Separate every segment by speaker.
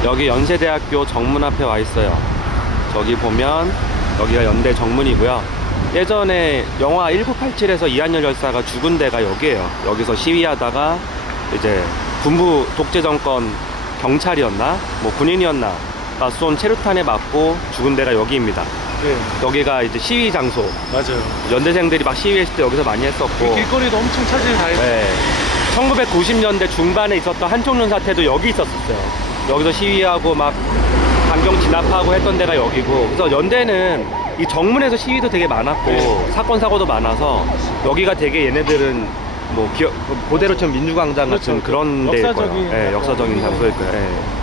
Speaker 1: 여기 연세대학교 정문 앞에 와 있어요. 저기 보면 여기가 연대 정문이고요. 예전에 영화 1987에서 이한열 열사가 죽은 데가 여기에요. 여기서 시위하다가 이제 군부 독재 정권 경찰이었나 뭐 군인이었나 쏜 체류탄에 맞고 죽은 데가 여기입니다.
Speaker 2: 네.
Speaker 1: 여기가 이제 시위 장소.
Speaker 2: 맞아요.
Speaker 1: 연대생들이 막 시위했을 때 여기서 많이 했었고.
Speaker 2: 길거리도 엄청 차질 다 했어요.
Speaker 1: 네. 1990년대 중반에 있었던 한총련 사태도 여기 있었어요. 여기서 시위하고 막 강경 진압하고 했던 데가 여기고. 그래서 연대는 이 정문에서 시위도 되게 많았고 사건 사고도 많아서 여기가 되게 얘네들은 뭐 고대로처럼 민주광장 같은
Speaker 2: 그렇죠.
Speaker 1: 그런 데일 거예요. 네, 역사적인 장소일 거예요.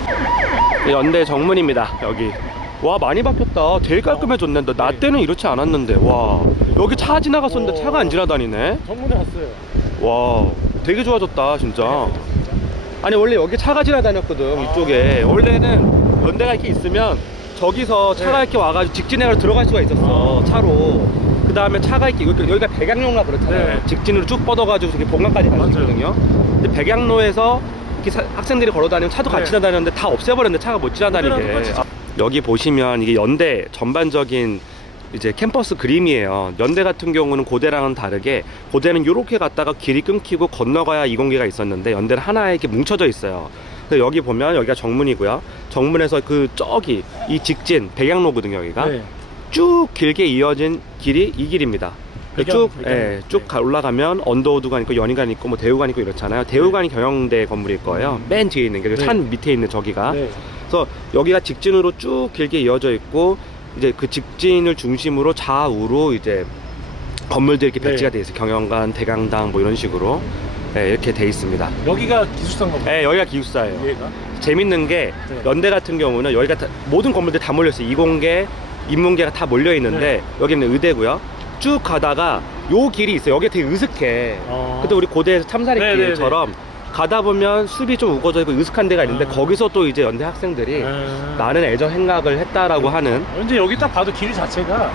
Speaker 1: 네. 연대 정문입니다. 여기. 와, 많이 바뀌었다. 되게 깔끔해졌네. 나 때는 이렇지 않았는데. 와, 여기 차 지나갔었는데 차가 안 지나다니네.
Speaker 2: 정문에 왔어요.
Speaker 1: 와, 되게 좋아졌다 진짜. 아니 원래 여기 차가 지나다녔거든. 이쪽에 원래는 연대가 이렇게 있으면 저기서 차가 이렇게 와가지고 직진해서 들어갈 수가 있었어. 차로. 그 다음에 차가 이렇게 여기가 백양로라 그렇잖아요.
Speaker 2: 네.
Speaker 1: 직진으로 쭉 뻗어가지고 저기 본관까지 갈 수
Speaker 2: 맞아요.
Speaker 1: 있거든요. 근데 백양로에서 이렇게 학생들이 걸어다니면 차도 같이 지나다녔는데 다 없애버렸는데 차가 못 지나다니게. 여기 보시면 이게 연대 전반적인 이제 캠퍼스 그림이에요. 연대 같은 경우는 고대랑은 다르게 고대는 이렇게 갔다가 길이 끊기고 건너가야 이공계가 있었는데 연대는 하나에 이렇게 뭉쳐져 있어요. 그래서 여기 보면 여기가 정문이고요. 정문에서 그 저기 이 직진 백양로거든요. 여기가
Speaker 2: 네.
Speaker 1: 쭉 길게 이어진 길이 이 길입니다. 쭉
Speaker 2: 네.
Speaker 1: 올라가면 언더우드관 있고 연희관 있고 뭐 대우관 있고 이렇잖아요. 대우관이 경영대 건물일 거예요. 맨 뒤에 있는 게 산 밑에 있는 저기가.
Speaker 2: 네.
Speaker 1: 그래서 여기가 직진으로 쭉 길게 이어져 있고 이제 그 직진을 중심으로 좌우로 이제 건물들이 이렇게 배치가 돼 있어요. 경영관, 대강당 뭐 이런 식으로 이렇게 돼 있습니다.
Speaker 2: 여기가 기숙사인가 봐요.
Speaker 1: 네, 여기가 기숙사예요.
Speaker 2: 얘가?
Speaker 1: 재밌는 게 연대 같은 경우는 여기가 모든 건물들 다 몰려 있어요. 이공계, 인문계가 다 몰려 있는데 여기는 의대고요. 쭉 가다가 요 길이 있어요. 여기 되게 으슥해. 근데 우리 고대에서 참사리 길처럼 가다 보면 숲이 좀 우거져 있고 으슥한 데가 있는데 거기서 또 이제 연대 학생들이 많은 애정 행각을 했다라고 하는.
Speaker 2: 왠지 여기 딱 봐도 길 자체가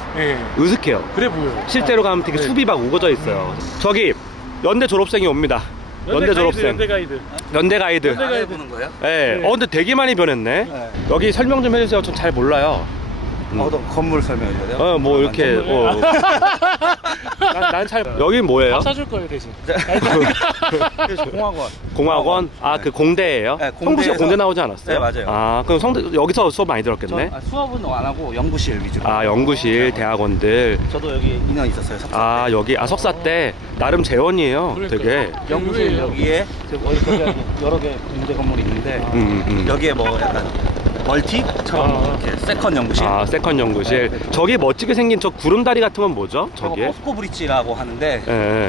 Speaker 1: 으슥해요.
Speaker 2: 그래 보여요.
Speaker 1: 실제로 가면 되게 숲이 막 우거져 있어요. 저기 연대 졸업생이 옵니다. 연대 졸업생.
Speaker 2: 연대 가이드.
Speaker 1: 연대 가이드.
Speaker 2: 연대 가이드 보는 거예요?
Speaker 1: 네. 근데 되게 많이 변했네. 여기 설명 좀 해주세요. 전 잘 몰라요.
Speaker 3: 또 건물 설명해줘야 돼요?
Speaker 1: 뭐 이렇게 난 잘 여기 뭐예요?
Speaker 2: 밥 사줄 거예요 대신.
Speaker 3: 공학원.
Speaker 1: 공학원? 그 공대예요?
Speaker 3: 네,
Speaker 1: 성부 씨가
Speaker 3: 공대에서-
Speaker 1: 공대 나오지 않았어요?
Speaker 3: 네, 맞아요.
Speaker 1: 그럼 여기서 수업 많이 들었겠네?
Speaker 3: 수업은 안 하고 연구실 위주로.
Speaker 1: 연구실, 대학원들.
Speaker 3: 저도 여기 2년 있었어요. 석사 때.
Speaker 1: 여기 석사 때 나름 재원이에요.
Speaker 2: 그러니까요.
Speaker 1: 되게.
Speaker 3: 연구실 여기에 여러 개 군대 건물이 있는데 여기에 뭐 약간 멀티처럼 이렇게 세컨 연구실.
Speaker 1: 세컨 연구실. 저기 멋지게 생긴 저 구름다리 같은 건 뭐죠?
Speaker 3: 저거
Speaker 1: 저기에?
Speaker 3: 포스코 브릿지라고 하는데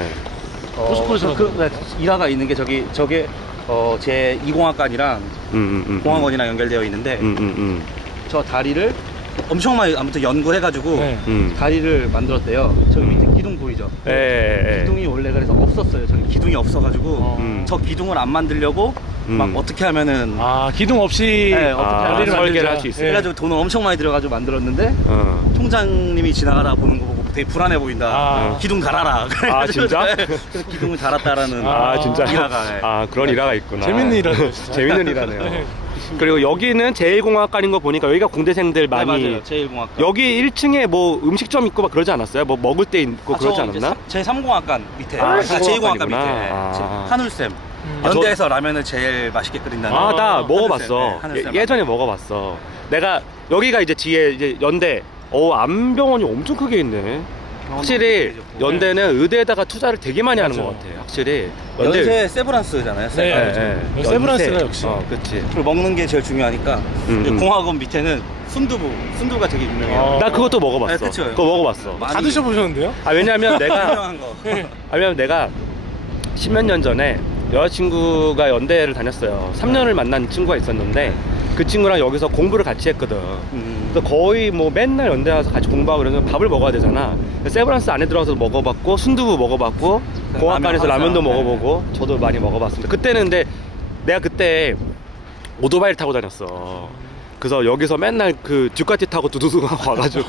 Speaker 2: 포스코에서
Speaker 3: 일화가 있는 게 저게 제 2공학관이랑 공학원이랑 연결되어 있는데 저 다리를 엄청 많이 아무튼 연구해가지고 다리를 만들었대요. 저기 밑에 기둥 보이죠? 기둥이 원래 그래서 없었어요. 저기 기둥이 없어가지고 저 기둥을 안 만들려고 막 어떻게 하면은
Speaker 2: 기둥 없이
Speaker 3: 어떻게
Speaker 2: 다리를
Speaker 1: 설계를
Speaker 2: 만들자.
Speaker 1: 할 수 있어요.
Speaker 3: 그래가지고 돈을 엄청 많이 들어가지고 만들었는데 총장님이 지나가다 보는 거 보고 되게 불안해 보인다. 기둥 달아라.
Speaker 1: 진짜?
Speaker 3: 그래서 기둥을 달았다라는
Speaker 1: 진짜?
Speaker 3: 일화가.
Speaker 1: 그런 일화가 있구나.
Speaker 2: 재밌는 일화네요. 진짜.
Speaker 1: 재밌는 일화네요. 그리고 여기는 제1공학관인 거 보니까 여기가 공대생들 많이.
Speaker 3: 맞아요. 제1공학관.
Speaker 1: 여기 1층에 뭐 음식점 있고 막 그러지 않았어요? 뭐 먹을 때 있고 그러지 않았나?
Speaker 3: 제3공학관 밑에. 제2공학관 밑에. 한울쌤. 연대에서 라면을 제일 맛있게 끓인다는.
Speaker 1: 나 먹어봤어.
Speaker 3: 한울쌤.
Speaker 1: 예전에 먹어봤어. 내가 여기가 이제 뒤에 이제 연대. 안병원이 엄청 크게 있네. 확실히 연대는 의대에다가 투자를 되게 많이 하는 것 같아. 확실히
Speaker 3: 연세 세브란스잖아요.
Speaker 2: 세브란스가 역시.
Speaker 1: 그렇지.
Speaker 3: 그리고 먹는 게 제일 중요하니까 공학원 밑에는 순두부가 되게 유명해요.
Speaker 1: 나 그것도 먹어봤어.
Speaker 3: 네, 그쵸.
Speaker 1: 그거 먹어봤어.
Speaker 3: 많이
Speaker 2: 다 드셔보셨는데요?
Speaker 1: 왜냐면
Speaker 3: 유명한 거.
Speaker 1: 왜냐면 내가 10몇 년 전에 여자친구가 연대를 다녔어요. 3년을 만난 친구가 있었는데 그 친구랑 여기서 공부를 같이 했거든. 그래서 거의 뭐 맨날 연대 와서 같이 공부하고 그러면 밥을 먹어야 되잖아. 세브란스 안에 들어가서 먹어봤고 순두부 먹어봤고 공학관에서 라면도 먹어보고 저도 많이 먹어봤습니다. 그때는 근데 내가 그때 오토바이를 타고 다녔어. 그래서 여기서 맨날 그 듀카티 타고 두두두 와가지고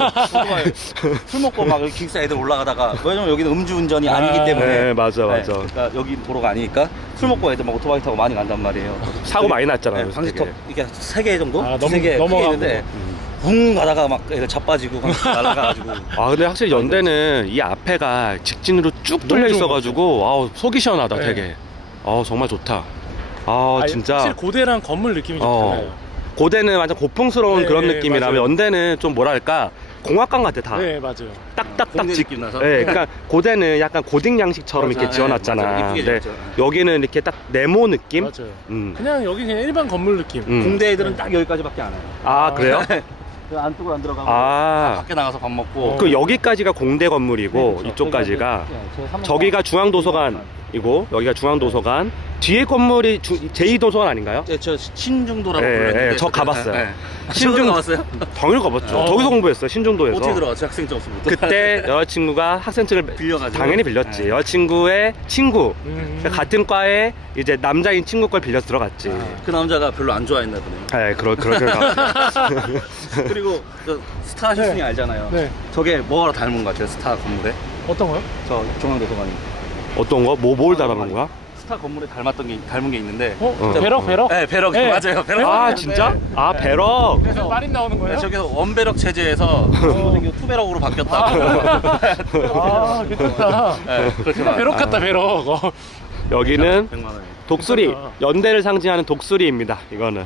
Speaker 3: 술 먹고 막 여기 기숙사 애들 올라가다가 왜냐면 여기는 음주운전이 아니기 때문에.
Speaker 1: 네, 맞아.
Speaker 3: 그러니까 여기 도로가 아니니까 술 먹고 애들 막 오토바이 타고 많이 간단 말이에요.
Speaker 1: 사고 많이 났잖아요.
Speaker 3: 네, 방지턱
Speaker 1: 되게.
Speaker 3: 이게 3개 정도?
Speaker 2: 아,
Speaker 3: 두세 개
Speaker 2: 넘어가고.
Speaker 3: 있는데 붕 가다가 막 애들 자빠지고 막 날아가가지고.
Speaker 1: 아 근데 확실히 연대는 이 앞에가 직진으로 쭉 뚫려
Speaker 2: 너무
Speaker 1: 있어가지고 아우 속이 시원하다
Speaker 2: 네.
Speaker 1: 되게. 아우 정말 좋다. 아
Speaker 2: 아니,
Speaker 1: 진짜.
Speaker 2: 확실히 고대랑 건물 느낌이 좀 달라요.
Speaker 1: 고대는 완전 고풍스러운
Speaker 2: 네,
Speaker 1: 그런 느낌이라면
Speaker 2: 맞아요.
Speaker 1: 연대는 좀 뭐랄까 공학관 같아 다.
Speaker 2: 네, 맞아요.
Speaker 1: 딱딱딱
Speaker 3: 공대
Speaker 1: 지.
Speaker 3: 느낌 나서.
Speaker 1: 네, 그러니까 고대는 약간 고딩 양식처럼
Speaker 3: 맞아,
Speaker 1: 이렇게 지어놨잖아.
Speaker 3: 네, 맞아. 이쁘게
Speaker 1: 근데
Speaker 3: 지었죠.
Speaker 1: 여기는 이렇게 딱 네모 느낌.
Speaker 2: 맞아요.
Speaker 1: 음.
Speaker 2: 그냥 여기 그냥 일반 건물 느낌.
Speaker 3: 공대 애들은 딱 여기까지밖에 안 와요.
Speaker 1: 아 그래요?
Speaker 3: 그 안쪽으로 안 들어가고
Speaker 1: 아.
Speaker 3: 밖에 나가서 밥 먹고.
Speaker 1: 그 여기까지가 공대 건물이고
Speaker 3: 그렇죠.
Speaker 1: 이쪽까지가
Speaker 3: 저희가
Speaker 1: 저기가 중앙도서관이고 여기가 중앙도서관. 뒤에 건물이 제2도서관 아닌가요?
Speaker 3: 네, 저 신중도라고
Speaker 1: 예,
Speaker 3: 불렀는데.
Speaker 1: 예, 저 가봤어요.
Speaker 3: 신중
Speaker 1: 신중-
Speaker 3: 가봤어요?
Speaker 1: 당연히 가봤죠. 저기서 공부했어요. 신중도에서.
Speaker 3: 어떻게 들어갔죠? 학생증 없으면.
Speaker 1: 그때 여자친구가 학생증을
Speaker 3: 빌려가지고.
Speaker 1: 당연히 빌렸지.
Speaker 3: 네.
Speaker 1: 여자친구의 친구 같은 과에 이제 남자인 친구 걸 빌려서 들어갔지.
Speaker 3: 그 남자가 별로 안 좋아했나 보네요.
Speaker 1: 네, 그렇게
Speaker 3: 그리고 저 스타 실순이
Speaker 2: 네.
Speaker 3: 알잖아요.
Speaker 2: 네.
Speaker 3: 저게 뭐가 닮은 것 같아요? 스타 건물에?
Speaker 2: 어떤 거요?
Speaker 3: 저 중앙도서관이.
Speaker 1: 어떤 거? 뭘 닮은 거야?
Speaker 3: 스타 건물에 닮은 게 있는데.
Speaker 2: 어? 배럭?
Speaker 3: 네, 배럭.
Speaker 2: 네.
Speaker 3: 맞아요. 배럭.
Speaker 1: 아 진짜? 아 배럭.
Speaker 2: 그래서 마린 나오는 거예요?
Speaker 3: 네, 저기서 원배럭 체제에서 투배럭으로 바뀌었다고.
Speaker 2: 아, 괜찮다.
Speaker 3: 네, 그렇게
Speaker 2: 진짜 배럭 같다, 배럭.
Speaker 1: 여기는
Speaker 3: 100만 원.
Speaker 1: 독수리.
Speaker 2: 괜찮다.
Speaker 1: 연대를 상징하는 독수리입니다. 이거는.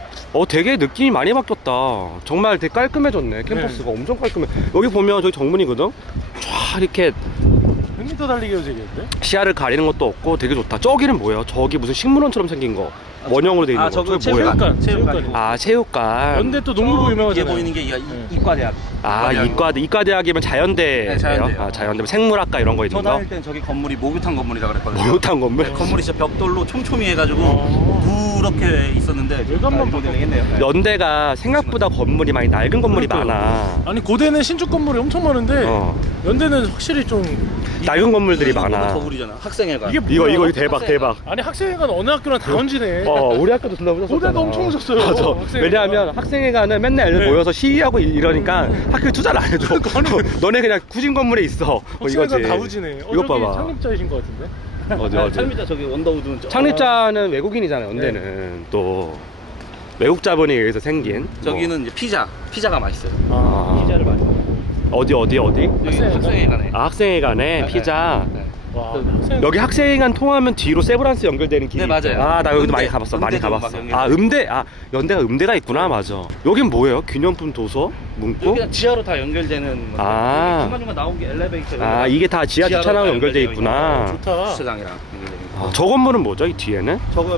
Speaker 1: 되게 느낌이 많이 바뀌었다. 정말 되게 깔끔해졌네. 캠퍼스가 엄청 깔끔해. 여기 보면 저기 정문이거든. 쫙 이렇게
Speaker 2: 100m 달리기로 되겠는데?
Speaker 1: 시야를 가리는 것도 없고 되게 좋다. 저기는 뭐예요? 저기 무슨 식물원처럼 생긴 거. 원형으로 돼 있는 거.
Speaker 3: 저거
Speaker 1: 저게 뭐야?
Speaker 2: 체육관.
Speaker 3: 체육관.
Speaker 1: 아 체육관.
Speaker 2: 연대 또 농구부
Speaker 3: 이게
Speaker 2: 유명하잖아요.
Speaker 3: 보이는 게 이과대학.
Speaker 1: 아 이과대학이면 자연대예요.
Speaker 3: 네, 자연대요.
Speaker 1: 아 자연대 생물학과 이런 거
Speaker 3: 저
Speaker 1: 있는 거.
Speaker 3: 다닐 땐 저기 건물이 목욕탕 건물이라 그랬거든요.
Speaker 1: 목욕탕 건물.
Speaker 3: 건물이 진짜 벽돌로 촘촘히 해가지고 그렇게 있었는데
Speaker 2: 외관만
Speaker 3: 리모델링 했네요.
Speaker 1: 연대가 생각보다 건물이 많이 낡은 건물이
Speaker 2: 그러니까요.
Speaker 1: 많아.
Speaker 2: 아니 고대는 신축 건물이 엄청 많은데 연대는 확실히 좀
Speaker 1: 낡은 건물들이
Speaker 3: 이거
Speaker 1: 많아.
Speaker 3: 더블이잖아. 학생회관.
Speaker 2: 이게
Speaker 1: 이거
Speaker 2: 뭐야?
Speaker 1: 대박 대박.
Speaker 2: 아니 학생회관 어느 학교나 다 얹지네.
Speaker 1: 우리 학교도 존나 웃었잖아.
Speaker 2: 고대도 엄청 웃었어요.
Speaker 1: 맞아.
Speaker 2: 학생회관.
Speaker 1: 왜냐하면 학생회관은 맨날 애들
Speaker 2: 네.
Speaker 1: 모여서 시위하고 이러니까 학교에 투자를 안 해줘. 너네 그냥 후진 건물에 있어.
Speaker 2: 학생회관 다 우지네.
Speaker 1: 이것
Speaker 2: 저기
Speaker 1: 봐봐.
Speaker 2: 창립자이신 것 같은데.
Speaker 1: 어디.
Speaker 3: 창립자 저기 원더우드는
Speaker 1: 창립자는 외국인이잖아요. 연대는 또 외국 자본에 의해서 생긴.
Speaker 3: 저기는 이제 피자가 맛있어요.
Speaker 1: 아.
Speaker 3: 피자를 많이 먹어요.
Speaker 1: 어디?
Speaker 3: 여기
Speaker 2: 학생회관?
Speaker 3: 학생회관에.
Speaker 1: 아, 학생회관에 피자.
Speaker 3: 네.
Speaker 2: 와.
Speaker 1: 여기 학생회관 통하면 뒤로 세브란스 연결되는 길이
Speaker 3: 네, 맞아요.
Speaker 1: 있어요. 아, 나 여기도
Speaker 3: 음대,
Speaker 1: 많이 가봤어. 많이
Speaker 3: 음대도 막
Speaker 1: 가봤어.
Speaker 3: 연결돼.
Speaker 1: 아, 음대. 아, 연대가 음대가 있구나. 맞아. 여긴 뭐예요? 기념품 도서? 문구?
Speaker 3: 여기 그냥 지하로 다 연결되는.
Speaker 1: 아.
Speaker 3: 중간중간 나온 게 엘리베이터.
Speaker 1: 아, 이게 다 지하
Speaker 3: 지하로
Speaker 1: 주차장
Speaker 3: 다
Speaker 1: 연결돼
Speaker 3: 연결되어
Speaker 1: 있구나.
Speaker 2: 좋다.
Speaker 3: 주차장이랑 연결되어 있고.
Speaker 1: 아, 저 건물은 뭐죠? 이 뒤에는?
Speaker 3: 저거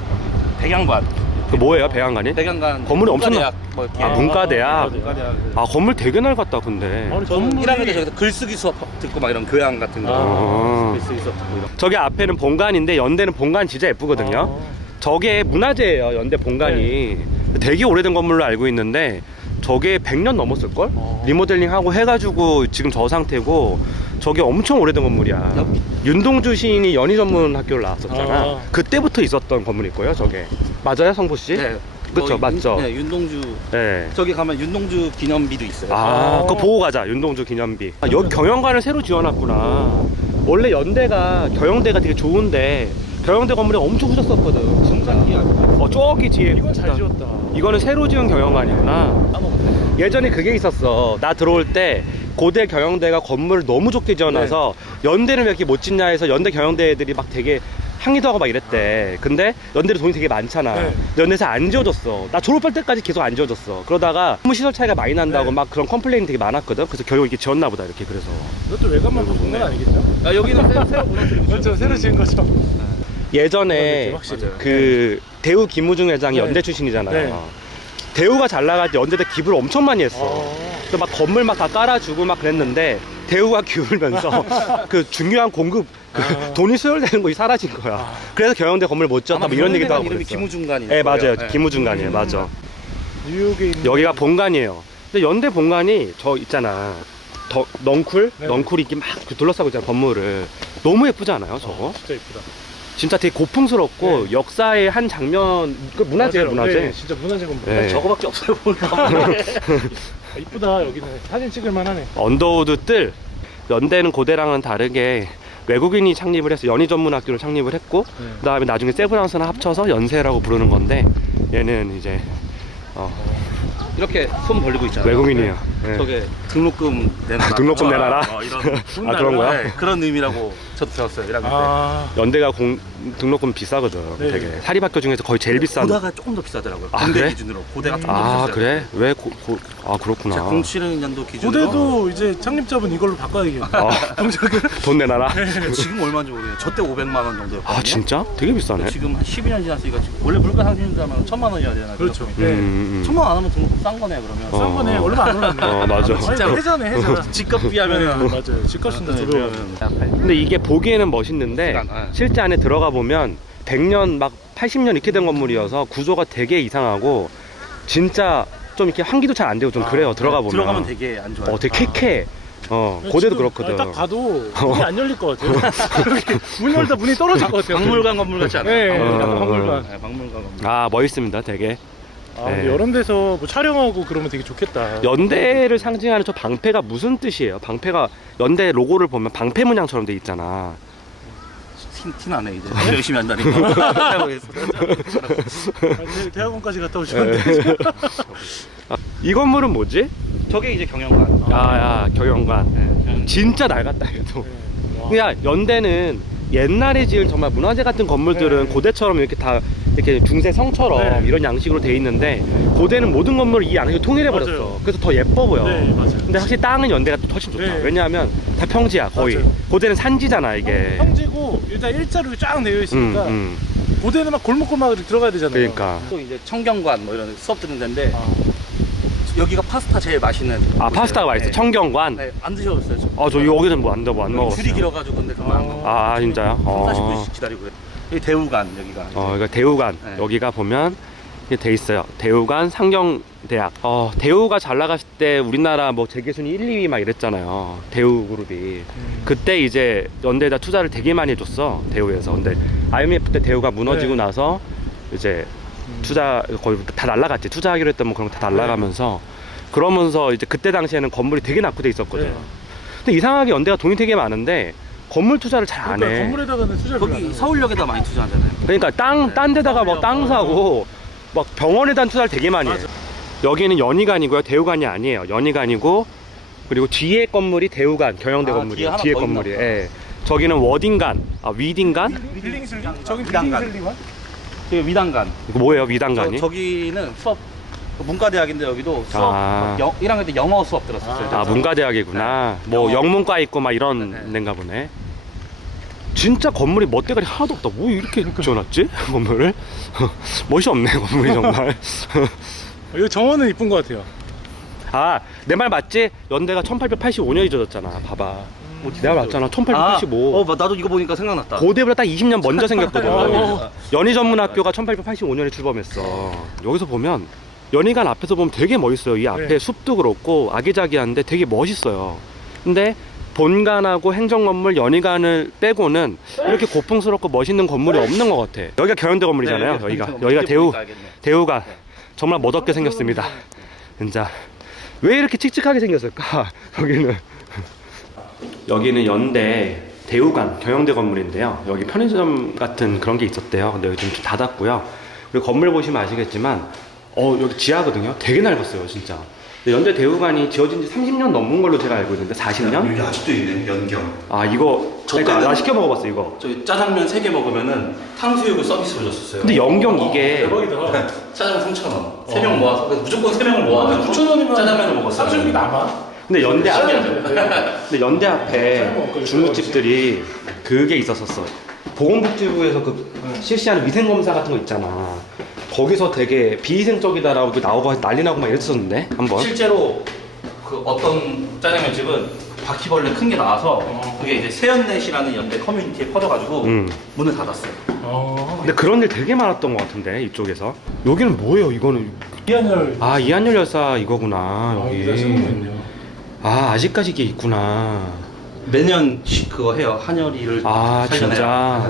Speaker 3: 백양관.
Speaker 1: 그 뭐예요? 배양관이?
Speaker 3: 백양관.
Speaker 1: 건물이 엄청나-
Speaker 3: 문과대학 뭐 이렇게.
Speaker 1: 아, 문과대학.
Speaker 3: 문과대학.
Speaker 1: 아, 건물 되게 낡았다, 근데.
Speaker 2: 아니
Speaker 3: 저는
Speaker 2: 건물이
Speaker 3: 1학년 때 저기서 글쓰기 수업 듣고 막 이런 교양 같은 거.
Speaker 1: 아.
Speaker 3: 글쓰기 수업 듣고 이런.
Speaker 1: 저기 앞에는 본관인데 연대는 본관 진짜 예쁘거든요. 저게 문화재예요. 연대 본관이. 되게 오래된 건물로 알고 있는데 저게 100년 넘었을걸? 리모델링하고 해가지고 지금 저 상태고 저게 엄청 오래된 건물이야. 윤동주 시인이 연희 전문 학교를 나왔었잖아. 그때부터 있었던 건물일 거예요, 저게. 맞아요, 성보 씨?
Speaker 3: 네.
Speaker 1: 그쵸, 맞죠?
Speaker 3: 네, 윤동주.
Speaker 1: 네.
Speaker 3: 저기 가면 윤동주 기념비도 있어요.
Speaker 1: 아, 그거 보고 가자. 윤동주 기념비. 아, 여기 경영관을 새로 지어놨구나. 원래 연대가 경영대가 되게 좋은데 경영대 건물이 엄청 후졌었거든. 진짜. 저기 뒤에.
Speaker 2: 이건 잘 지었다.
Speaker 1: 이거는 새로 지은 경영관이구나. 예전에 그게 있었어. 나 들어올 때 고대 경영대가 건물을 너무 좋게 지어놔서 연대는 왜 이렇게 못 짓냐 해서 연대 경영대 애들이 막 되게 항의도 하고 막 이랬대. 근데 연대는 돈이 되게 많잖아.
Speaker 2: 네.
Speaker 1: 연대에서 안 지어줬어. 나 졸업할 때까지 계속 안 지어줬어. 그러다가 너무 시설 차이가 많이 난다고
Speaker 2: 네.
Speaker 1: 막 그런 컴플레인이 되게 많았거든. 그래서 결국 이렇게 지었나 보다 이렇게. 그래서
Speaker 2: 이것도 외관만 바꾼 건 아니겠죠?
Speaker 3: 아, 여기는 새로 무너뜨리고
Speaker 2: 그렇죠. 새로 지은 거죠.
Speaker 1: 예전에
Speaker 2: 확실히.
Speaker 1: 그 대우 김우중 회장이
Speaker 2: 네.
Speaker 1: 연대 출신이잖아요.
Speaker 2: 네.
Speaker 1: 대우가 잘 나갈 때 연대대 기부를 엄청 많이 했어. 그래서 막 건물 막 다 깔아주고 막 그랬는데 대우가 기울면서 그 중요한 공급 돈이 수혈되는 것이 사라진 거야. 그래서 경영대 건물 못 지었다 뭐 이런 얘기도 하고
Speaker 3: 이름이
Speaker 1: 그랬어.
Speaker 3: 김우중관이에요.
Speaker 1: 네, 맞아요. 김우중관이에요. 맞아.
Speaker 2: 뉴욕에 있는
Speaker 1: 여기가 본관이에요. 근데 연대 본관이 저 있잖아. 넝쿨?
Speaker 2: 네.
Speaker 1: 넝쿨이 이렇게 막 둘러싸고 있잖아, 건물을. 너무 예쁘지 않아요, 저거?
Speaker 2: 진짜 이쁘다.
Speaker 1: 진짜 되게 고풍스럽고
Speaker 2: 네.
Speaker 1: 역사의 한 장면. 그 문화재예요,
Speaker 2: 맞아요.
Speaker 1: 문화재.
Speaker 2: 네, 진짜 문화재 건물.
Speaker 1: 네.
Speaker 3: 저거밖에 없어요 보니까.
Speaker 2: 아, 이쁘다 여기는 사진 찍을만 하네.
Speaker 1: 언더우드 뜰. 연대는 고대랑은 다르게 외국인이 창립을 해서 연희전문학교를 창립을 했고
Speaker 2: 네.
Speaker 1: 그 다음에 나중에 세브란스나 합쳐서 연세라고 부르는 건데 얘는 이제
Speaker 3: 이렇게 손 벌리고 있잖아요.
Speaker 1: 외국인이에요. 네.
Speaker 3: 저게 등록금 내놔라.
Speaker 1: 등록금 내놔라?
Speaker 3: 이런
Speaker 1: 아, 그런 거야?
Speaker 3: 네, 그런 의미라고 저도 들었어요. 1학년 때.
Speaker 2: 아,
Speaker 1: 연대가 등록금 비싸거든.
Speaker 2: 네.
Speaker 1: 되게 사립학교 중에서 거의 제일 비싼.
Speaker 3: 고다가 조금 더 비싸더라고요.
Speaker 1: 아,
Speaker 3: 군대
Speaker 1: 그래?
Speaker 3: 기준으로 고대가 조금 더
Speaker 1: 아
Speaker 3: 비싸요.
Speaker 1: 그래? 왜 그렇구나.
Speaker 3: 07년도 기준으로.
Speaker 2: 고대도 이제 창립자분 이걸로 바꿔야 되겠네. 동작을.
Speaker 1: 돈 내놔라.
Speaker 3: 지금 얼마인지 모르겠어요. 저때 500만 원 정도였거든요.
Speaker 1: 아 진짜? 되게 비싸네.
Speaker 3: 지금 한 12년 지났으니까 지금 원래 물가 상승하면 1,000만 원이어야 되잖아요.
Speaker 2: 그렇죠.
Speaker 3: 등록금이. 1,000만 원 안 하면 등록금 싼 거네 그러면.
Speaker 2: 싼 거네. 얼마 안 올랐네.
Speaker 1: 맞아.
Speaker 2: 진짜 회전해 회전.
Speaker 3: 집값 비하면은
Speaker 2: 맞아요. 집값인데 들어오면.
Speaker 1: 근데 이게 보기에는 멋있는데
Speaker 3: 네.
Speaker 1: 실제 안에 들어가 보면 100년 막 80년 이렇게 된 건물이어서 구조가 되게 이상하고 진짜 좀 이렇게 환기도 잘 안 되고 좀 그래요. 들어가 보면.
Speaker 3: 들어가면 되게 안 좋아요.
Speaker 1: 되게 쾌쾌해. 고대도
Speaker 2: 지금,
Speaker 1: 그렇거든.
Speaker 2: 딱 봐도 문이 안 열릴 것 같아요. 이렇게 문 열다 문이 떨어질 것 같아요.
Speaker 3: 박물관 건물 같지 않아요?
Speaker 2: 네,
Speaker 1: 어,
Speaker 2: 박물관.
Speaker 3: 네, 박물관 건물.
Speaker 1: 아 멋있습니다. 되게.
Speaker 2: 아, 근데
Speaker 1: 네.
Speaker 2: 이런 데서 뭐 촬영하고 그러면 되게 좋겠다.
Speaker 1: 연대를 상징하는 저 방패가 무슨 뜻이에요? 방패가 연대 로고를 보면 방패 문양처럼 돼 있잖아.
Speaker 3: 티나네 이제. 열심히 한다니까.
Speaker 2: 내일 대학원까지 갔다 오셨는데.
Speaker 1: 이 건물은 뭐지?
Speaker 3: 저게 이제 경영관.
Speaker 1: 야 경영관.
Speaker 3: 네,
Speaker 1: 진짜 낡았다 이거.
Speaker 2: 와.
Speaker 1: 그냥 연대는 옛날에 지은 정말 문화재 같은 건물들은
Speaker 2: 네.
Speaker 1: 고대처럼 이렇게 다 이렇게 중세 성처럼
Speaker 2: 네.
Speaker 1: 이런 양식으로 돼 있는데 고대는 모든 건물을 이 양식으로 통일해 버렸어.
Speaker 2: 맞아요.
Speaker 1: 그래서 더 예뻐 보여.
Speaker 2: 네, 맞아요.
Speaker 1: 근데 확실히 땅은 연대가 또 훨씬 좋다.
Speaker 2: 네.
Speaker 1: 왜냐하면 다 평지야 거의.
Speaker 2: 맞아요.
Speaker 1: 고대는 산지잖아 이게.
Speaker 2: 평지고 일단 일자로 쫙 내려 있으니까
Speaker 1: 음.
Speaker 2: 고대는 막 골목골목으로 들어가야 되잖아요.
Speaker 1: 그러니까.
Speaker 3: 또 이제 청경관 뭐 이런 수업 듣는 데인데
Speaker 2: 아,
Speaker 3: 여기가 파스타 제일 맛있는.
Speaker 1: 아
Speaker 3: 곳이에요.
Speaker 1: 파스타가 맛있어.
Speaker 3: 네.
Speaker 1: 청경관.
Speaker 3: 네, 안 드셔보셨어요?
Speaker 1: 저 여기는 뭐 안 먹었어요.
Speaker 3: 줄이 길어가지고 근데 그만 안 먹어.
Speaker 1: 아 진짜요?
Speaker 3: 30분씩 기다리고 그래. 여기 대우관 여기가.
Speaker 1: 이거 대우관.
Speaker 3: 네.
Speaker 1: 여기가 보면 이렇게 돼 있어요. 대우관 상경대학. 대우가 잘 나갔을 때 우리나라 뭐 재계순위 1, 2위 막 이랬잖아요. 대우 그룹이. 그때 이제 연대에다 투자를 되게 많이 해줬어. 대우에서. 근데 IMF 때 대우가 무너지고
Speaker 2: 네.
Speaker 1: 나서 이제 투자 거의 다 날라갔지. 투자하기로 했던 뭐 그런 거 다 날라가면서 그러면서 이제 그때 당시에는 건물이 되게 낙후돼 있었거든.
Speaker 2: 네.
Speaker 1: 근데 이상하게 연대가 돈이 되게 많은데 건물 투자를 잘 안
Speaker 2: 그러니까
Speaker 1: 해.
Speaker 2: 건물에다가는 투자를 별로 안
Speaker 3: 거기
Speaker 2: 해요.
Speaker 3: 서울역에다 많이 투자하잖아요.
Speaker 1: 그러니까 딴 데다가 막 땅 사고 막 병원에 대한 투자를 되게 많이 해.
Speaker 2: 맞아.
Speaker 1: 여기는 연희관이고요. 대우관이 아니에요. 연희관이고 그리고 뒤에 건물이 대우관 경영대
Speaker 3: 아,
Speaker 1: 건물이에요.
Speaker 3: 뒤에 하나
Speaker 1: 뒤에
Speaker 3: 더
Speaker 1: 건물이.
Speaker 3: 있나
Speaker 1: 예. 저기는 워딩관, 위딩관?
Speaker 2: 빌링슬리? 저기
Speaker 3: 위단관.
Speaker 2: 빌링슬리만?
Speaker 3: 여기 위단관.
Speaker 1: 이거 뭐예요? 위단관이?
Speaker 3: 저기는 수업 문과대학인데 여기도 수업
Speaker 1: 아.
Speaker 3: 1학년 때 영어 수업 들었었어요.
Speaker 1: 아 문과대학이구나.
Speaker 3: 네.
Speaker 1: 뭐
Speaker 3: 영어.
Speaker 1: 영문과 있고 막 이런
Speaker 3: 네.
Speaker 1: 데인가 보네. 진짜 건물이 멋대가리 하나도 없다. 뭐 이렇게 지어놨지? 건물을? 멋이 없네 건물이 정말.
Speaker 2: 여기 정원은 이쁜 것 같아요.
Speaker 1: 내 말 맞지? 연대가 1885년이 져졌잖아. 봐봐. 내가 맞잖아. 1885.
Speaker 3: 나도 이거 보니까 생각났다.
Speaker 1: 고대보다 딱 20년 먼저 생겼거든.
Speaker 2: 어.
Speaker 1: 연희전문학교가 1885년에 출범했어. 여기서 보면 연희관 앞에서 보면 되게 멋있어요. 이 앞에
Speaker 2: 네.
Speaker 1: 숲도 그렇고 아기자기한데 되게 멋있어요. 근데 본관하고 행정건물 연희관을 빼고는 이렇게 고풍스럽고 멋있는 건물이 없는 것 같아. 여기가 경연대 건물이잖아요.
Speaker 3: 네,
Speaker 1: 여기가 대우가 정말 멋없게 생겼습니다. 진짜 왜 이렇게 칙칙하게 생겼을까? 여기는 연대 대우관 경영대 건물인데요. 여기 편의점 같은 그런 게 있었대요. 근데 여기 좀 닫았고요. 그리고 건물 보시면 아시겠지만 여기 지하거든요. 되게 낡았어요 진짜. 근데 연대 대우관이 지어진 지 30년 넘은 걸로 제가 알고 있는데 40년?
Speaker 3: 여기 아직도 있네 연경.
Speaker 1: 이거 그러니까 나 시켜 먹어봤어 이거.
Speaker 3: 저기 짜장면 3개 먹으면은 탕수육을 서비스로 줬었어요.
Speaker 1: 근데 연경 이게
Speaker 2: 대박이다.
Speaker 3: 짜장면 3,000원. 3명 모아서 그래서 무조건 3명을 모아서
Speaker 2: 9,000원이면
Speaker 3: 짜장면을 먹었어요.
Speaker 2: 탕수육이 남아?
Speaker 1: 근데 연대 앞에
Speaker 2: 신기하죠?
Speaker 1: 근데 연대 앞에 중국집들이 그게 있었었어. 보건복지부에서 그 실시하는 위생검사 같은 거 있잖아. 거기서 되게 비위생적이다라고 나오고 난리 나고 막 이랬었는데 한번.
Speaker 3: 실제로 그 어떤 짜장면 집은 바퀴벌레 큰 게 나와서 그게 이제 세연넷이라는 연대 커뮤니티에 퍼져가지고 문을 닫았어요.
Speaker 1: 근데 그런 일 되게 많았던 것 같은데 이쪽에서. 여기는 뭐예요? 이거는
Speaker 2: 이한열.
Speaker 1: 이한열 여사 이거구나 여기.
Speaker 2: 생각났네요.
Speaker 1: 아직까지 이게 있구나.
Speaker 3: 매년 그거 해요. 한여리를
Speaker 1: 진짜.
Speaker 3: 그래서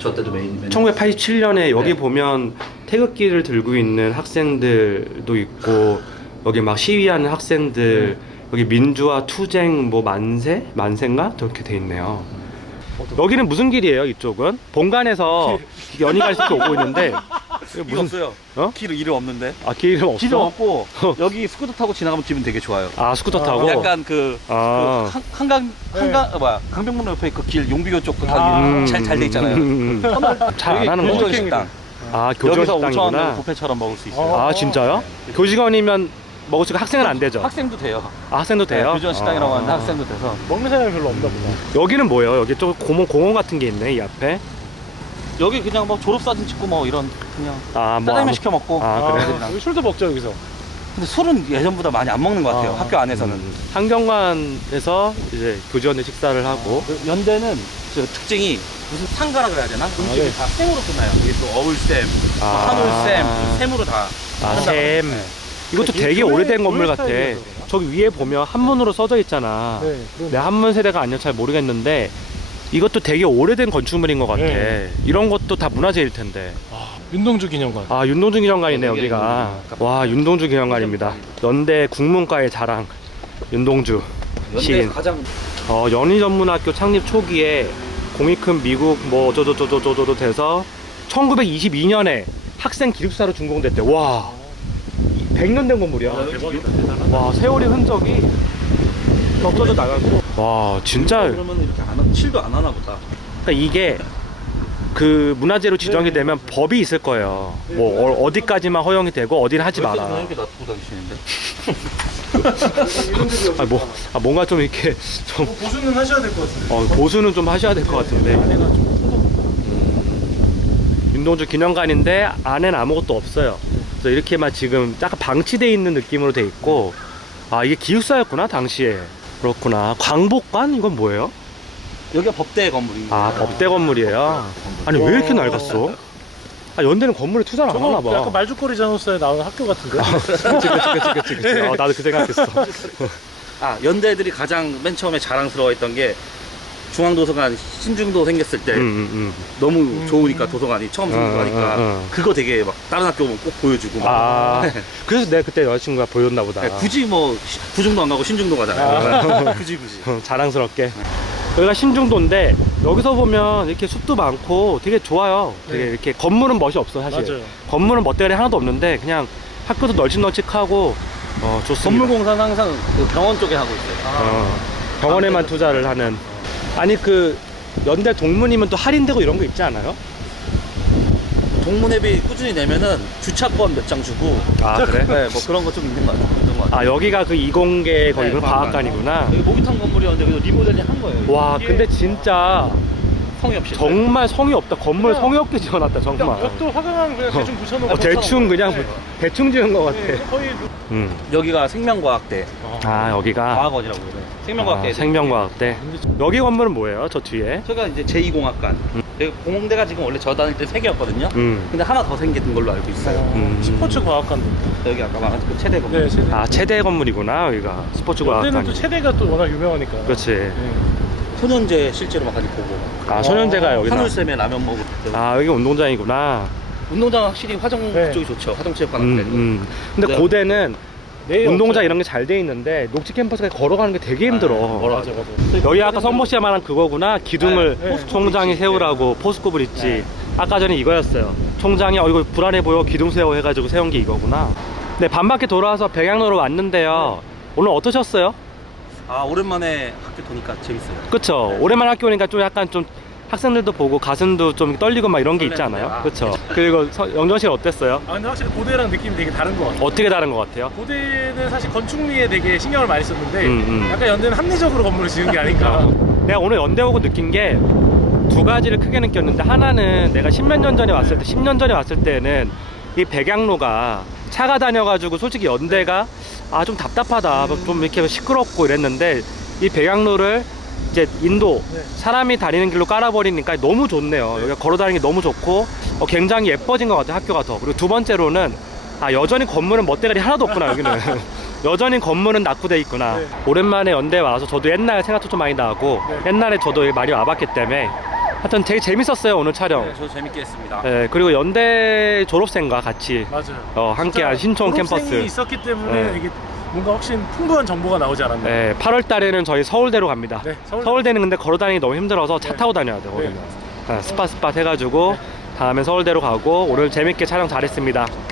Speaker 3: 저 때도 메인
Speaker 1: 1987년에 여기
Speaker 3: 네.
Speaker 1: 보면 태극기를 들고 있는 학생들도 있고 여기 막 시위하는 학생들 여기 민주화 투쟁 뭐 만세인가 저렇게 돼 있네요. 여기는 무슨 길이에요? 이쪽은 본관에서 연희갈 이렇게 오고 있는데 이게
Speaker 3: 길 없어요.
Speaker 1: 어?
Speaker 3: 길 이름 없는데.
Speaker 1: 아 길 이름 없어?
Speaker 3: 길은 없고 여기 스쿠터 타고 지나가면 기분 되게 좋아요.
Speaker 1: 아 스쿠터 타고?
Speaker 3: 약간
Speaker 1: 아.
Speaker 3: 한강 강병문 옆에 그 길 용비교 쪽도 잘 돼 있잖아요.
Speaker 1: 잘 안 하는
Speaker 3: 교직원
Speaker 1: 거죠?
Speaker 3: 식당.
Speaker 1: 아 교직원
Speaker 3: 여기서 5,000원 내고
Speaker 1: 식당이구나.
Speaker 3: 뷔페처럼 먹을 수 있어요.
Speaker 1: 아 진짜요? 교직원이면 먹을 수 있고 학생은 안 되죠?
Speaker 3: 학생도 돼요.
Speaker 1: 아, 학생도 돼요?
Speaker 3: 네, 교직원 식당이라고
Speaker 1: 아.
Speaker 3: 하는데 학생도 돼서.
Speaker 2: 먹는 사람이 별로 없나 보다.
Speaker 1: 여기는 뭐예요? 여기 좀 공원 같은 게 있네 이 앞에.
Speaker 3: 여기 그냥 뭐 졸업사진 찍고 뭐 이런 그냥
Speaker 1: 아, 뭐
Speaker 3: 짜장면
Speaker 1: 아무-
Speaker 3: 시켜 먹고.
Speaker 1: 아, 그래?
Speaker 2: 여기 술도 먹죠 여기서.
Speaker 3: 근데 술은 예전보다 많이 안 먹는 것 같아요. 학교 안에서는.
Speaker 1: 한경관에서 이제 교직원들 식사를 하고.
Speaker 3: 그 연대는 저 특징이 무슨 상가라 그래야 되나? 음식이
Speaker 2: 네.
Speaker 3: 다 셈으로 끝나요. 이게 또 어울셈,
Speaker 1: 아.
Speaker 3: 한울셈, 셈으로 다.
Speaker 1: 아,
Speaker 3: 한다고
Speaker 1: 셈.
Speaker 3: 네.
Speaker 1: 이것도
Speaker 2: 이게
Speaker 1: 되게
Speaker 2: 교회-
Speaker 1: 오래된 건물
Speaker 2: 교회
Speaker 1: 같아.
Speaker 2: 스타일이라서 그러나?
Speaker 1: 저기 위에 보면 한문으로 써져 있잖아.
Speaker 2: 네, 그러네.
Speaker 1: 내 한문 세대가 아니라 잘 모르겠는데 이것도 되게 오래된 건축물인 것 같아.
Speaker 2: 네.
Speaker 1: 이런 것도 다 문화재일 텐데.
Speaker 2: 윤동주 기념관.
Speaker 1: 아, 윤동주 기념관이네
Speaker 3: 여기가
Speaker 1: 여기가.
Speaker 3: 윤동주.
Speaker 1: 와, 윤동주 기념관입니다. 연대 국문과의 자랑. 윤동주 시인.
Speaker 3: 연대에서 가장
Speaker 1: 연희전문학교 창립 초기에 공이 큰 미국 뭐 어쩌저쩌저저저 돼서 1922년에 학생 기숙사로 준공됐대. 와, 100년 된 건물이야. 와, 세월의 흔적이 없어져 나가고. 와, 진짜.
Speaker 3: 그러면 이렇게 칠도 안 하나 보다.
Speaker 1: 그러니까 이게 그 문화재로 지정이 되면 법이 있을 거예요. 뭐 어디까지만 허용이 되고 어디는 하지 마라.
Speaker 3: 그냥 이렇게 놔두고 다니시는데.
Speaker 1: 뭔가 좀 이렇게 좀
Speaker 2: 보수는 하셔야 될 것 같은데.
Speaker 1: 보수는 좀 하셔야 될 것 같은데. 윤동주 기념관인데 안에는 아무것도 없어요. 그래서 이렇게만 지금 약간 방치돼 있는 느낌으로 돼 있고. 아, 이게 기숙사였구나 당시에. 그렇구나. 광복관 이건 뭐예요?
Speaker 3: 여기가 법대 건물입니다.
Speaker 1: 아, 법대 건물이에요. 아니 왜 이렇게 낡았어? 아, 연대는 건물에 투자를 안 하나
Speaker 2: 저거
Speaker 1: 봐.
Speaker 2: 약간 말죽거리 잔호사에 나오는 학교 같은데.
Speaker 1: 그치. 나도 그 생각했어.
Speaker 3: 아, 연대들이 가장 맨 처음에 자랑스러워했던 게 중앙도서관 신중도 생겼을 때 너무 좋으니까 도서관이 처음 생겨가니까 그거 되게 막 다른 학교 오면 꼭 보여주고 막.
Speaker 1: 아, 그래서 내가 그때 여자친구가 보였나 보다.
Speaker 3: 네, 굳이 뭐 부중도 안 가고 신중도 가잖아요. 굳이
Speaker 1: 자랑스럽게. 여기가 신중도인데 여기서 보면 이렇게 숲도 많고 되게 좋아요. 되게
Speaker 2: 네.
Speaker 1: 이렇게 건물은 멋이 없어 사실.
Speaker 2: 맞아요.
Speaker 1: 건물은 멋대가리 하나도 없는데 그냥 학교도 널찍널찍하고 좋습니다.
Speaker 3: 건물공사는 항상 그 병원 쪽에 하고 있어요.
Speaker 1: 병원에만 투자를 하는. 아니 그 연대 동문이면 또 할인되고 이런 거 있지 않아요?
Speaker 3: 동문회비 꾸준히 내면은 주차권 몇 장 주고.
Speaker 1: 아 그래?
Speaker 3: 네, 뭐 그런 거 좀 있는 것 같아요.
Speaker 1: 아 여기가 그 이공계 거기는
Speaker 3: 네,
Speaker 1: 과학관이구나.
Speaker 3: 여기 모기탕 건물이었는데 그래도 리모델링 한 거예요.
Speaker 1: 와
Speaker 3: 이게
Speaker 1: 근데 진짜
Speaker 3: 성의 없이.
Speaker 1: 정말 성의 없다. 건물
Speaker 2: 그냥-
Speaker 1: 성의 없게 지어놨다 정말.
Speaker 2: 옆도 화강암 그냥 대충 붙여놓고.
Speaker 1: 대충 그냥
Speaker 3: 네.
Speaker 1: 대충 지은 것 같아.
Speaker 2: 네, 거의.
Speaker 3: 여기가 생명과학대
Speaker 1: 아 여기가
Speaker 3: 과학원이라고 그래요. 생명과학대.
Speaker 1: 생명과학대. 여기 건물은 뭐예요? 저 뒤에?
Speaker 3: 저희가 이제 제2공학관. 여기 공대가 지금 원래 저 다닐 때 3개였거든요. 근데 하나 더 생긴 걸로 알고 있어요.
Speaker 2: 스포츠 과학관도.
Speaker 3: 여기 아까 말한 그 최대 건물.
Speaker 2: 네, 세대.
Speaker 1: 아 체대 건물이구나 여기가 스포츠
Speaker 2: 그때는
Speaker 1: 과학관.
Speaker 2: 또 체대가 또 워낙 유명하니까.
Speaker 1: 그렇지.
Speaker 2: 네.
Speaker 3: 소년제 실제로 막 많이 보고.
Speaker 1: 아 소년제가 여기다.
Speaker 3: 한울쌤에 라면 먹을 때.
Speaker 1: 아 여기 운동장이구나.
Speaker 3: 운동장 확실히 화정
Speaker 2: 네.
Speaker 3: 쪽이 좋죠. 화정체육관 앞에.
Speaker 1: 근데
Speaker 3: 네.
Speaker 1: 고대는
Speaker 2: 네,
Speaker 1: 운동장
Speaker 2: 없어요.
Speaker 1: 이런 게 잘 돼 있는데 녹지 캠퍼스까지 걸어가는 게 되게 힘들어.
Speaker 2: 맞아, 맞아.
Speaker 1: 여기 아까 선보 씨가 말한 그거구나. 기둥을
Speaker 2: 네, 네.
Speaker 1: 총장이 세우라고 포스코 브릿지.
Speaker 3: 네.
Speaker 1: 아까 전에 이거였어요. 총장이 이거 불안해 보여 기둥 세워 해가지고 세운 게 이거구나. 네, 반바퀴 돌아와서 백양로로 왔는데요. 오늘 어떠셨어요?
Speaker 3: 아, 오랜만에 학교 도니까 재밌어요.
Speaker 1: 그쵸? 오랜만에 학교 오니까 좀 약간 좀 학생들도 보고 가슴도 좀 떨리고 막 이런 게 있지
Speaker 3: 설레는데,
Speaker 1: 않아요?
Speaker 3: 아,
Speaker 1: 그쵸? 그리고 영정 씨는 어땠어요?
Speaker 2: 아 근데 확실히 고대랑 느낌이 되게 다른 것 같아요.
Speaker 1: 어떻게 다른 것 같아요?
Speaker 2: 고대는 사실 건축미에 되게 신경을 많이 썼는데
Speaker 1: 음.
Speaker 2: 약간 연대는 합리적으로 건물을 지은 게 아닌가.
Speaker 1: 내가 오늘 연대 오고 느낀 게 두 가지를 크게 느꼈는데 하나는 내가 10몇 년 전에 왔을 때 10년 전에 왔을 때는 이 백양로가 차가 다녀가지고 솔직히 연대가 좀 답답하다 좀 이렇게 시끄럽고 이랬는데 이 백양로를 이제 인도
Speaker 2: 네.
Speaker 1: 사람이 다니는 길로 깔아버리니까 너무 좋네요. 여기가 걸어다니는 게 너무 좋고 굉장히 예뻐진 것 같아요. 학교가 더. 그리고 두 번째로는 여전히 건물은 멋대가리 하나도 없구나 여기는. 여전히 건물은 낙후돼 있구나.
Speaker 2: 네.
Speaker 1: 오랜만에 연대 와서 저도 옛날 생각도 좀 많이 나고
Speaker 2: 네.
Speaker 1: 옛날에 저도 많이 와봤기 때문에 하여튼 되게 재밌었어요 오늘 촬영.
Speaker 3: 네, 저도 재밌게 했습니다.
Speaker 1: 네, 그리고 연대 졸업생과 같이
Speaker 2: 맞아요.
Speaker 1: 함께한 신촌
Speaker 2: 졸업생이
Speaker 1: 캠퍼스.
Speaker 2: 있었기 때문에
Speaker 1: 네.
Speaker 2: 이게 뭔가 훨씬 풍부한 정보가 나오지 않았나요?
Speaker 1: 네, 8월 달에는 저희 서울대로 갑니다.
Speaker 2: 네,
Speaker 1: 서울대는 근데 걸어 다니기 너무 힘들어서 차
Speaker 2: 네.
Speaker 1: 타고 다녀야 돼요.
Speaker 2: 네.
Speaker 1: 거기는. 스팟 해가지고 다음에 서울대로 가고 오늘 재밌게 촬영 잘했습니다.